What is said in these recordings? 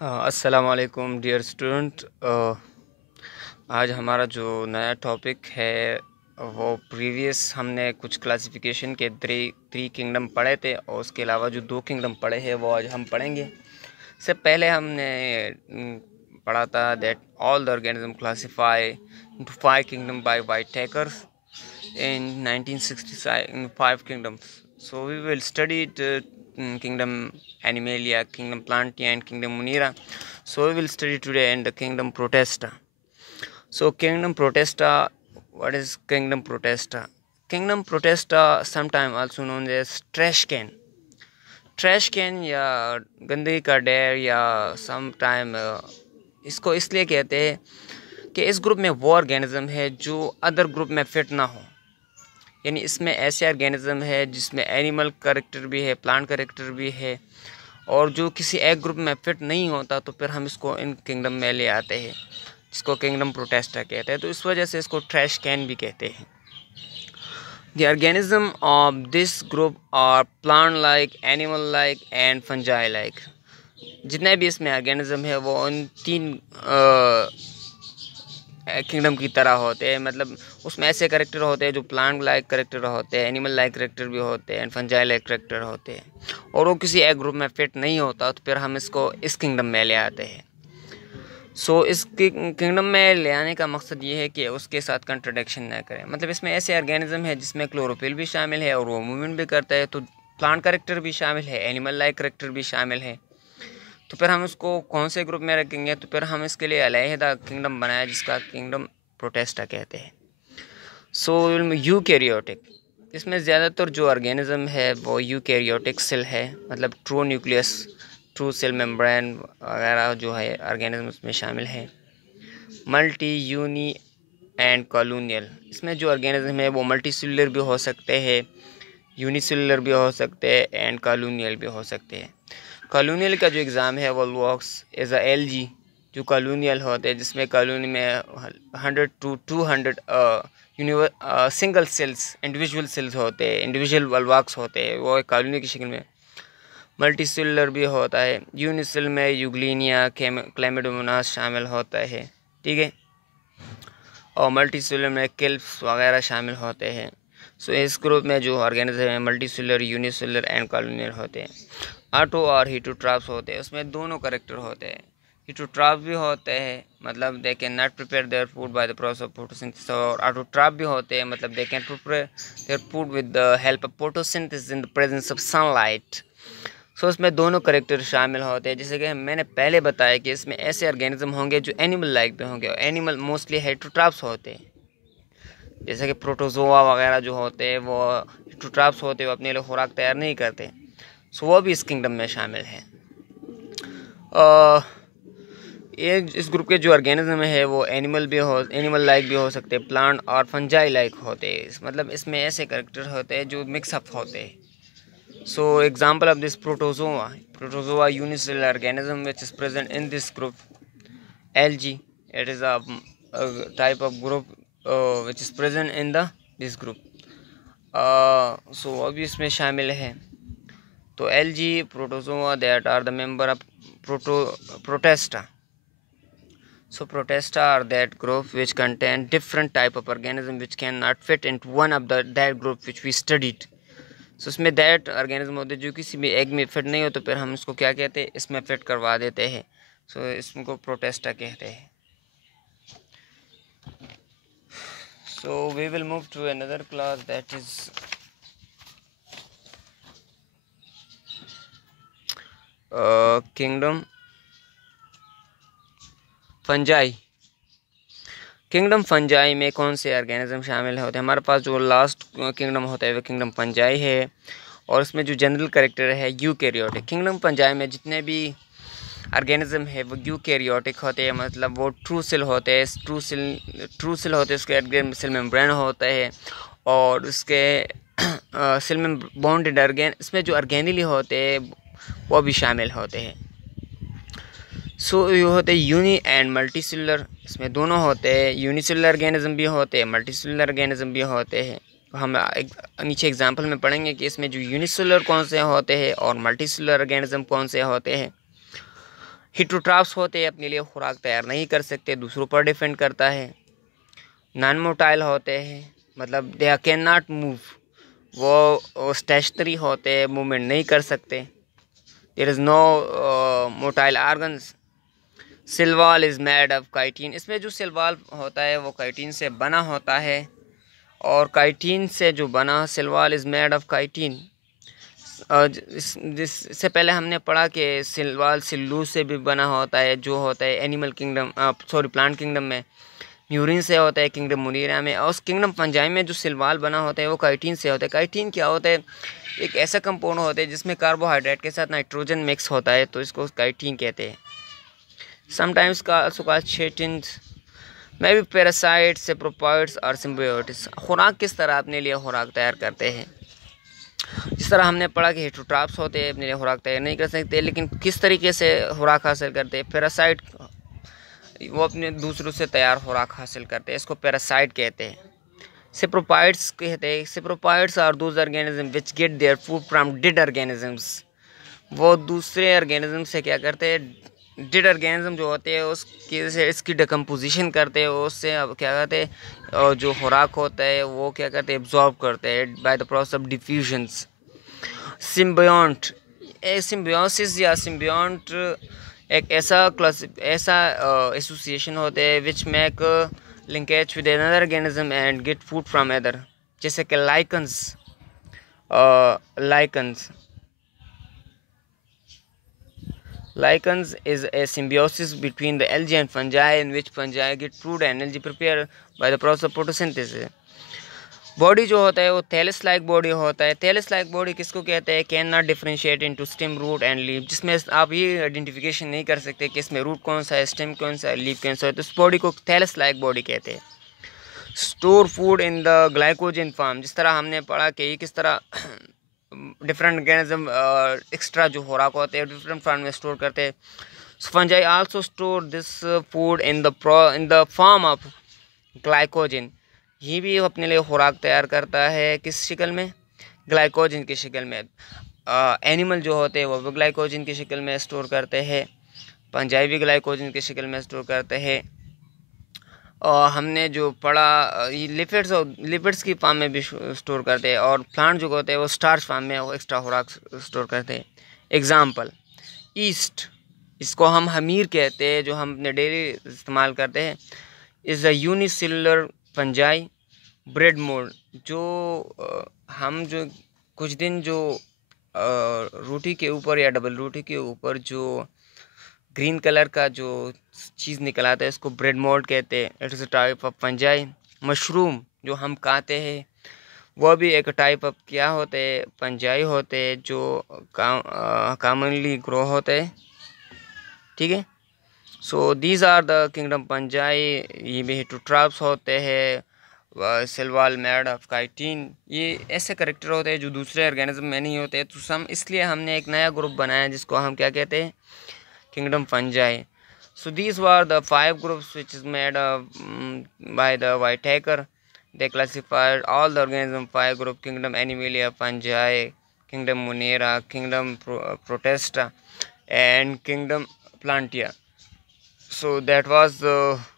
अस्सलाम वालेकुम dear student. आज हमारा जो नया टॉपिक है वो प्रीवियस हमने कुछ क्लासिफिकेशन के थ्री किंगडम पढ़े थे और उसके अलावा जो दो किंगडम पढ़े हैं वो आज हम पढ़ेंगे। इससे पहले हमने पढ़ा था that all the organism classify into five kingdom by Whittaker's in 1965 kingdoms. So we will study the kingdom Animalia, kingdom Plantia, and kingdom Munira. So we will study today in the kingdom Protesta. So kingdom Protesta, what is kingdom Protesta? Kingdom Protesta, sometimes also known as trash can. Trash can या गंदगी का ढेर या sometime इसको इसलिए कहते हैं कि इस ग्रुप में वो ऑर्गेनिज्म है जो अदर ग्रुप में फिट ना हो। यानी इसमें ऐसे ऑर्गेनिज्म है जिसमें एनिमल करेक्टर भी है, प्लांट करेक्टर भी है, और जो किसी एक ग्रुप में फिट नहीं होता तो फिर हम इसको इन किंगडम में ले आते हैं, जिसको किंगडम प्रोटेस्टा कहते हैं। तो इस वजह से इसको ट्रैश कैन भी कहते हैं। The organism of this group are plant like, animal like and fungi like. जितने भी इसमें ऑर्गेनिज्म है वो उन तीन किंगडम की तरह होते हैं। मतलब उसमें ऐसे करेक्टर होते हैं जो प्लांट लाइक करेक्टर होते हैं, एनिमल लाइक करेक्टर भी होते हैं, एंड फंजाई लाइक करेक्टर होते हैं, और वो किसी एक ग्रुप में फिट नहीं होता तो फिर हम इसको इस किंगडम में ले आते हैं। सो इस किंगडम में ले आने का मकसद ये है कि उसके साथ कंट्रोडिक्शन ना करें। मतलब इसमें ऐसे ऑर्गेनिज्म है जिसमें क्लोरोफिल भी शामिल है और वो मूवमेंट भी करता है, तो प्लांट करेक्टर भी शामिल है, एनिमल लाइक करेक्टर भी शामिल है। तो फिर हम उसको कौन से ग्रुप में रखेंगे? तो फिर हम इसके लिए अलहदा किंगडम बनाया जिसका किंगडम प्रोटेस्टा कहते हैं। सो यूकैरियोटिक, इसमें ज़्यादातर जो ऑर्गेनिज्म है वो यूकैरियोटिक सेल है, मतलब true nucleus, true cell membrane वगैरह जो है ऑर्गेनिज्म उसमें शामिल है। मल्टी, यूनी एंड कॉलोनियल, इसमें जो ऑर्गेनिज्म है वो मल्टी सेलुलर भी हो सकते हैं, यूनिसेलुलर भी हो सकते हैं, एंड कॉलोनियल भी हो सकते हैं। कॉलोनियल का जो एग्ज़ाम है वो वर्क्स एज अ एलगी, जो कॉलोनियल होते हैं जिसमें कॉलोनी में 100 to 200 single cells, individual cells होते हैं, इंडिविजुअल वल्वाक्स होते हैं, वो एक कॉलोनी की शक्ल में। मल्टी सेलुलर भी होता है। यूनिसेल में यूग्लिनिया, क्लेमिडोमोनास शामिल होता है, ठीक है, और मल्टी सेलुलर में केल्प्स वगैरह शामिल होते हैं। सो इस ग्रुप में जो ऑर्गेनिज्म है multi cellular, unicellular and colonial होते हैं। ऑटो और हीटोट्रॉप्स होते हैं, उसमें दोनों करेक्टर होते हैं। हीटोट्रॉप भी होते हैं, मतलब they can not prepare their food by the process of photosynthesis, और ऑटोट्रॉप भी होते हैं, मतलब they can prepare their food with the help of photosynthesis in the presence of sunlight. So इसमें दोनों करेक्टर शामिल होते हैं। जैसे कि मैंने पहले बताया कि इसमें ऐसे ऑर्गेनिज्म होंगे जो एनिमल लाइक भी होंगे, और एनिमल मोस्टली हेटरोट्रॉप्स होते हैं, जैसे कि प्रोटोजोआ वगैरह जो होते हैं वो हेटरोट्रॉप्स होते हैं, वो अपने लिए खुराक तैयार नहीं करते। सो वो भी इस किंगडम में शामिल है। ये इस ग्रुप के जो ऑर्गेनिज्म है वो एनिमल लाइक भी हो सकते हैं, प्लांट और फंजाई लाइक होते हैं। मतलब इसमें ऐसे करेक्टर होते हैं जो मिक्सअप होते हैं। So example of this protozoa unicellular organism which is present in this group, algae. It is a type of group which is present in this group. So अभी इसमें शामिल है। तो algae, protozoa that are the member of Protesta. So Protesta are that group which contain different type of organism which cannot fit into one of that group which we studied. सो उसमें that organism होते हैं जो किसी भी egg में fit नहीं हो, तो फिर हम इसको क्या कहते हैं, इसमें फिट करवा देते हैं। सो इसको प्रोटेस्टा कहते हैं। So we will move to another class that is kingdom fungi. Kingdom fungi में कौन से ऑर्गेनिज्म शामिल होते हैं? हमारे पास जो लास्ट किंगडम होता है वो किंगडम फंजाई है, और इसमें जो जनरल करेक्टर है यूकैरियोटिक। किंगडम फंजाई में जितने भी ऑर्गेनिज्म है वो यूकैरियोटिक होते हैं, मतलब वो ट्रू सेल होते हैं। ट्रू सेल होते हैं, उसके अर्ध सेल मेम्ब्रेन होता है, और उसके सेल में बॉन्डेड इसमें जो ऑर्गेनिली होते हैं वो भी शामिल होते हैं। सो ये होते हैं यूनी एंड मल्टी सेलुलर, इसमें दोनों होते हैं, यूनिसेलुलर ऑर्गेनिज्म भी होते हैं, मल्टी सेलुलर ऑर्गेनिज्म भी होते हैं। हम नीचे एग्जांपल में पढ़ेंगे कि इसमें जो यूनिसेलुलर कौन से होते हैं और मल्टी सेलुलर ऑर्गेनिज्म कौन से होते हैं। हिटोट्राप्स होते हैं, अपने लिए खुराक तैयार नहीं कर सकते, दूसरों पर डिपेंड करता है। नॉन मोटाइल होते हैं, मतलब दे कैन नॉट मूव, वो स्टेशनरी होते हैं, मूवमेंट नहीं कर सकते। There is no motile organs. Cell wall is made of chitin, इसमें जो सिलवाल होता है वो काइटिन से बना होता है, और काइटिन से जो बना Silwal is made of chitin. इससे पहले हमने पढ़ा कि सिलवाल सिल्लू से भी बना होता है, जो होता है एनिमल किंगडम, प्लांट किंगडम में म्यूरिन से होता है, किंगडम मुनीरा में। और उस किंगडम फंजाई में जो सिलवाल बना होता है वो काइटिन से होता है। काइटिन क्या होता है? एक ऐसा कंपाउंड होता है जिसमें कार्बोहाइड्रेट के साथ नाइट्रोजन मिक्स होता है, तो इसको काइटिन कहते हैं। समटाइम्स चिटिन्स में भी पैरासाइट्स, सेप्रोपोइड्स और सिम्बायोटिक्स। खुराक किस तरह अपने लिए खुराक तैयार करते हैं? जिस तरह हमने पढ़ा कि हेटरोट्राप्स होते हैं, अपने लिए खुराक तैयार नहीं कर सकते, लेकिन किस तरीके से खुराक हासिल करते हैं? पैरासाइट, वो अपने दूसरों से तैयार खुराक हासिल करते हैं, इसको पैरासाइट कहते हैं। सेप्रोपोइड्स कहते हैं। Saprophytes are those organism which get their food from dead organisms. वो दूसरे ऑर्गेनिज्म से क्या करते हैं? डेड ऑर्गेनिज्म जो होते हैं उसकी से इसकी डिकम्पोजिशन करते हैं, उससे अब क्या कहते हैं, और जो खुराक होता है वो क्या करते हैं? एब्जॉर्ब करते हैं bye the process of डिफ्यूजन्स। सिम्बियोंट, symbiosis या सिम्बियोंट एक ऐसा एसोसिएशन होते हैं which make linkage with another organism and get food from other, जैसे कि lichens. Lichens is a symbiosis between the algae and fungi in which fungi get food and algae prepared by the process of photosynthesis. Body जो होता है वो thallus like body होता है। Thallus like body किसको कहते हैं? Can not differentiate into stem, root and leave, जिसमें आप ये आइडेंटिफिकेशन नहीं कर सकते कि इसमें रूट कौन सा है, स्टेम कौन सा है, लीव कौन सा है, तो इस बॉडी को थैलस लाइक बॉडी कहते हैं। Store food in the glycogen form, जिस तरह हमने पढ़ा कि ये किस तरह डिफरेंट ऑर्गेनिज्म एक्स्ट्रा जो खुराक होते हैं डिफरेंट फॉर्म में स्टोर करते हैं। Fungi also store this food in the form of glycogen. ये भी अपने लिए खुराक तैयार करता है, किस शक्ल में? ग्लाइकोजन की शक्ल में। एनिमल जो होते हैं वो भी ग्लाइकोजन की शक्ल में स्टोर करते हैं, फंजाई भी ग्लाइकोजन की शक्ल में स्टोर करते हैं। और हमने जो पढ़ा ये लिपिड्स की फॉर्म में भी स्टोर करते हैं, और प्लांट जो होते हैं वो स्टार्च फॉर्म में वो एक्स्ट्रा खुराक स्टोर करते हैं। एग्जाम्पल, ईस्ट, इसको हम हमीर कहते हैं, जो हम अपने डेली इस्तेमाल करते हैं। Is a unicellular fungi bread mould, जो हम जो कुछ दिन जो रोटी के ऊपर या डबल रोटी के ऊपर जो ग्रीन कलर का जो चीज़ निकल आता है इसको ब्रेड मोल्ड कहते हैं। It is a type of fungi. Mushroom जो हम खाते हैं वो भी एक टाइप ऑफ क्या होते हैं? फंजाई होते हैं, जो कॉमनली ग्रो होते हैं। ठीक है, so these are the kingdom fungi. ये भी हेटरोट्राप्स होते हैं, सिलवाल मेड ऑफ काइटिन। ये ऐसे करेक्टर होते हैं जो दूसरे ऑर्गेनिज्म में नहीं होते, तो हम इसलिए हमने एक नया ग्रुप बनाया जिसको हम क्या कहते हैं? Kingdom fungi. So these were the 5 groups which is made by the Whitaker. They classified all the organism 5 group: Kingdom Animalia, fungi, Kingdom Monera, Kingdom Protista, and Kingdom Plantia. So that was the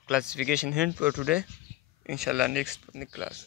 classification hint for today. Inshallah, next class.